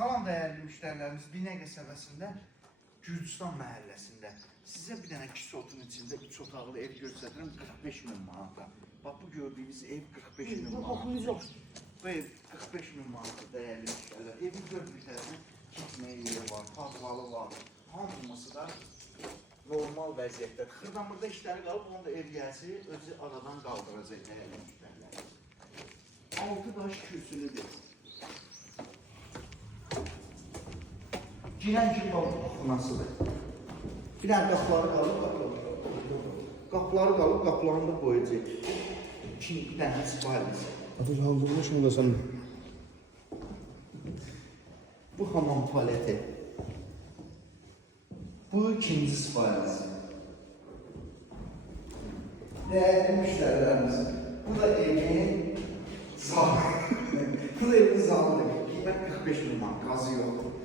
Salam dəyərli müştərilərimiz, Binəqə qəsəbəsində Gürcüstan məhəlləsində sizə bir dənə 2 sotun içində 3 otaqlı ev göstərirəm 45.000 manata. Bax bu gördüyünüz ev 45.000 manata. Bu ev 45.000 manata dəyərli müştərilər. Evin dörd bir tərəfində gitməyə yeri var, padvalı var. Hamısı da normal vəziyyətdə. Xırdamırda işləri qalıb, onu da ev gəlsi özü aradan qaldıracaq dəyərli müştərilər. 6 daş kürsülüdür. Girən kimi baxmasıdır. Bir dənə qapıları qalıb, qapıları qalıb, qapılarını da qoyacaq. Bir dənə spalisi. Atış hazırlaşın da sen. Bu hamam tualeti. Bu ikinci spalisi. Değerli müşterilerimiz, bu da evin zalı. Bu da evin zalıdır. Qiymət 45.000 manat, qazı yox.